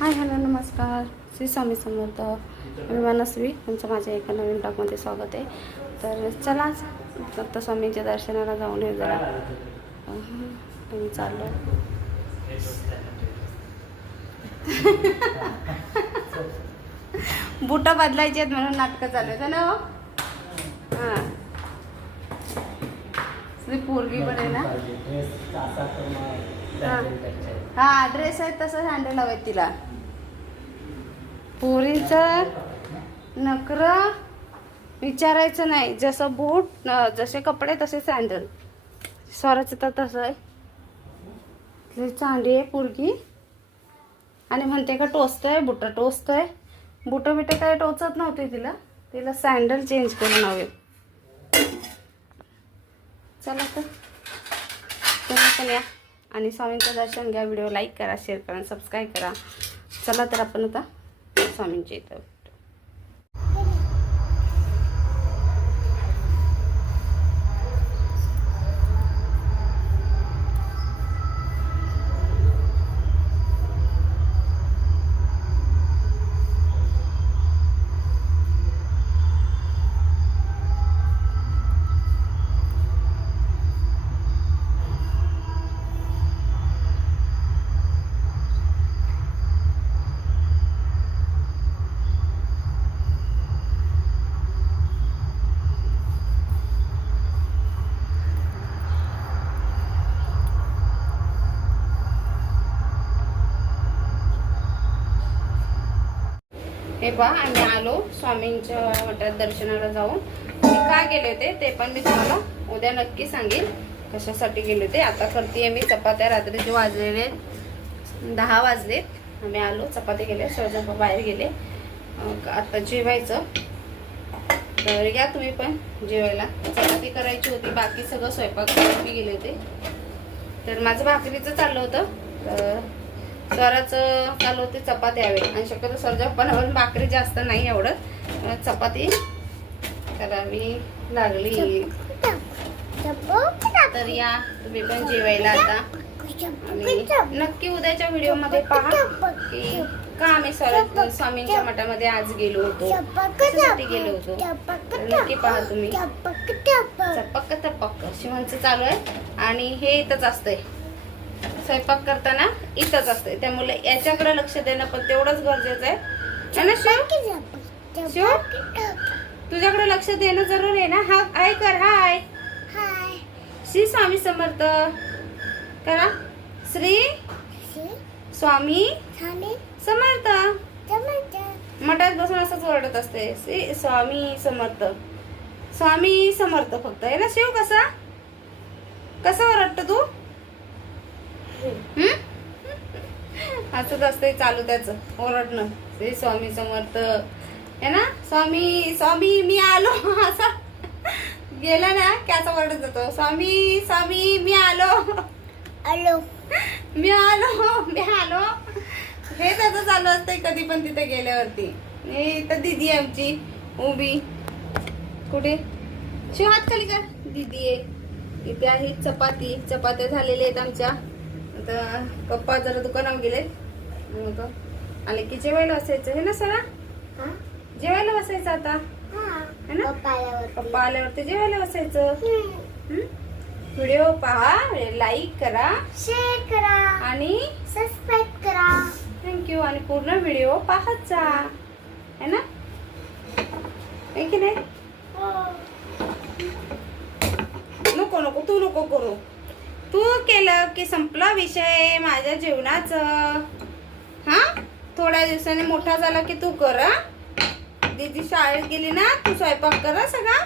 Hi hello नमस्कार. श्री स्वामी समर्थ. मी मनस्वी. तुमचं माझ्या एका नवीन ब्लॉगमध्ये स्वागत आहे. तर चला दत्त स्वामींच्या दर्शनाला जाऊन येऊ जरा. तुम्ही चाललो. बुटं बदलायची आहेत म्हणून नाटकं चालू आहेत ना हो? हां. पोरगी पण आहे ना? हा. ड्रेस आहे तसं हँडल हवेत तिला. पोरीचं नकर विचारायचं नाही. जसं बूट जसे कपडे तसे सँडल स्वराचं तर तसं आहे. चांगली चांडी आहे पोरगी. आणि म्हणते का टोचतंय बुटं टोचतंय बुटं बिटं काय टोचत नव्हते तिला. तिला सँडल चेंज करून हवे. चला तर. तुम्ही पण या. आणि स्वामींचं दर्शन घ्या. व्हिडिओ लाईक करा शेअर करा सबस्क्राईब करा. चला तर आपण आता स्वामींच्या इथं हे पहा आम्ही आलो स्वामींच्या मठात दर्शनाला जाऊन. मी का गेले होते ते पण मी तुम्हाला उद्या नक्की सांगेन कशासाठी गेले होते. आता करते मी चपात्या रात्रीचे वाजलेले दहा वाजलेत आम्ही आलो चपाती गेले सर्वजण बाहेर गेले. आता जेवायचं. तर या तुम्ही पण जेवायला. चपाती करायची होती बाकी सगळं स्वयंपाक मी गेले होते. तर माझं भाकरीचं चाललं होतं. तर स्वराचं चालू होते चपाती हवे. आणि शक्यतो सरजा पण पण भाकरी जास्त नाही आवडत. चपाती करावी लागली. तर या तुम्ही पण जेवायला आता. नक्की उद्याच्या व्हिडिओमध्ये पहा की का आम्ही स्वर- स्वामींच्या मठामध्ये आज गेलो होतो. गेलो होतो? नक्की पहा तुम्ही. चपक तपक शिवांचं चालू आहे. आणि हे इथंच असतंय. स्वयंपाक करताना इथंच असतंय. त्यामुळे याच्याकडे लक्ष देणं पण तेवढंच गरजेचं आहे. ना शिव? शिव? तुझ्याकडे लक्ष देणं जरूर आहे ना? हा हाय कर हाय. श्री स्वामी समर्थ. करा. श्री स्वामी समर्थ. मठात बसून असंच ओरडत असते. श्री स्वामी समर्थ. स्वामी समर्थ फक्त. आहे ना शिव? कसा? कसा ओरडतो तू? असंच असते चालू त्याच ओरडणं. श्री स्वामी समर्थ. है ना स्वामी स्वामी मी आलो. असा. गेला ना की असं ओरडत जातो. स्वामी स्वामी मी आलो. हॅलो मी आलो मी आलो. हे त्याचं चालू असतंय कधी पण तिथे गेल्यावरती. तर दिदी आहे आमची उभी. कुठे? शिव हात खाली कर. दिदी आहे. इथे आहे चपाती. चपात्या झालेल्या आहेत आमच्या. आता पप्पा जरा दुकानावर मग आले की जेवायला बसायचं हे ना सरा? जेवायला बसायचं आता. है ना? पप्पा आल्यावरती. जेवायला बसायचं? व्हिडिओ पहा लाईक करा. शेअर करा. आणि सबस्क्राईब करा. थँक्यू आणि पूर्ण व्हिडिओ पाहत जा. है ना? है की नाही? नको नको तू नको करू. तू केलं की संपला विषय माझ्या जीवनाचं हा? थोड्या दिवसाने मोठा झाला की तू कर? दीदी शाळेत गेली ना तू स्वयंपाक कर सगळा.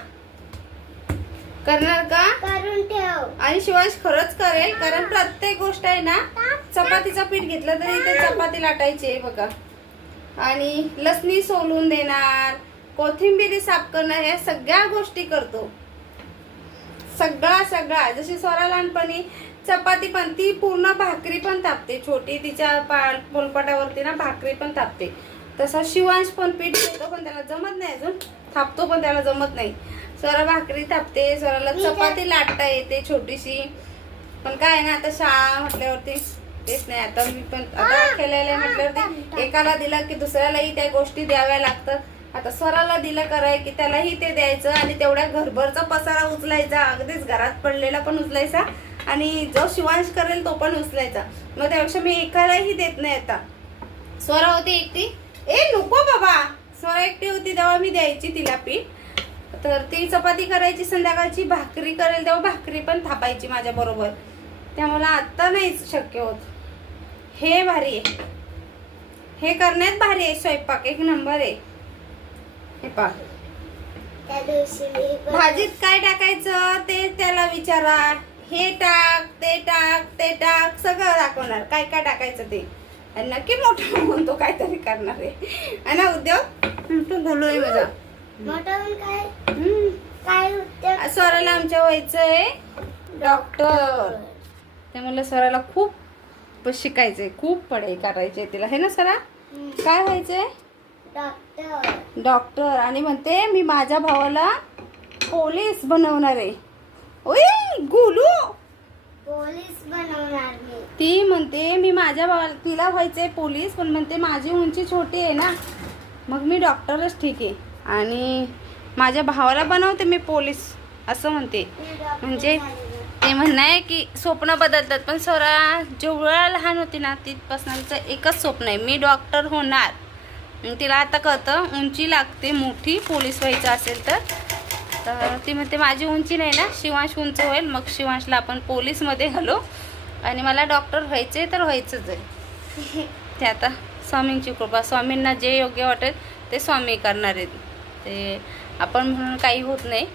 करणार का? करून ठेव. आणि शिवांश खरंच करेल कारण प्रत्येक गोष्ट आहे ना चपातीचं पीठ घेतलं तरी इथे चपाती लाटायची आहे बघा. आणि लसणी सोलून देणार कोथिंबिरी साफ करणं ह्या सगळ्या गोष्टी करतो. सगळा सगळा जशी स्वरा लहानपणी चपाती पण ती पूर्ण भाकरी पण तापते. छोटी तिच्या पा पोलपाटावरती ना भाकरी पण तापते. तसा शिवांश पण पीठ घेतो पण त्याला जमत नाही अजून. थापतो पण त्याला जमत नाही. स्वरा भाकरी थापते स्वराला चपाती लाटता येते छोटीशी. पण काय ना आता शाळा म्हटल्यावरती तेच नाही. आता मी पण आता खेळायला म्हटल्यावर ते एकाला दिलं की दुसऱ्यालाही त्या गोष्टी द्याव्या लागतात. आता स्वराला दिलं कराय की त्यालाही ते द्यायचं आणि तेवढ्या घरभरचा पसारा उचलायचा. अगदीच घरात पडलेला पण उचलायचा आणि जो शिवांश करेल तो पण उचलायचा. मग त्यापेक्षा मी एकालाही देत नाही आता. स्वरा होती एकटी? ए नको बाबा. स्वरा एकटी होती तेव्हा मी द्यायची तिला पीठ. तर ती चपाती करायची संध्याकाळची भाकरी करेल तेव्हा भाकरी पण थापायची माझ्या बरोबर. त्यामुळे आता नाहीच शक्य होत. हे भारी आहे. हे करण्यात भारी आहे स्वयंपाक. एक नंबर आहे. हे भाजीत काय टाकायचं ते त्याला विचारा. हे टाक ते टाक ते टाक सगळं दाखवणार. काय काय टाकायचं ते. आणि नक्की मोठा म्हणतो काहीतरी करणार आहे. आणि ना उद्योग? हं, तू बोलू आहे माझा मोठं होऊन काय? हं. स्वराला आमच्या व्हायचंय डॉक्टर. त्यामुळे स्वराला खूप शिकायचंय खूप पढाई करायची तिला. हे ना सरा. काय व्हायचंय? डॉक्टर. डॉक्टर. आणि म्हणते मी माझ्या भावाला पोलीस बनवणार आहे. ओय गुलू. पोलीस बनवणार मी. ती म्हणते मी माझ्या भावाला तिला व्हायचंय पोलीस पण म्हणते माझी उंची छोटी आहे ना. मग मी डॉक्टरच ठीक आहे. आणि माझ्या भावाला बनवते मी पोलीस असं म्हणते. म्हणजे. ते म्हणणं आहे की स्वप्न बदलतात. पण स्वरा जेवढा लहान होती ना तिथपासूनचं एकच स्वप्न आहे मी डॉक्टर होणार. तिला आता कळतं उंची लागते मोठी पोलीस व्हायचं असेल तर. तर ती म्हणते माझी उंची नाही ना शिवांश उंच होईल. मग शिवांशला आपण पोलीसमध्ये घालू. आणि मला डॉक्टर व्हायचे तर व्हायचंच आहे. ते आता स्वामींची कृपा स्वामींना जे योग्य वाटेल ते स्वामी करणार आहेत. ते आपण म्हणून काही होत नाही.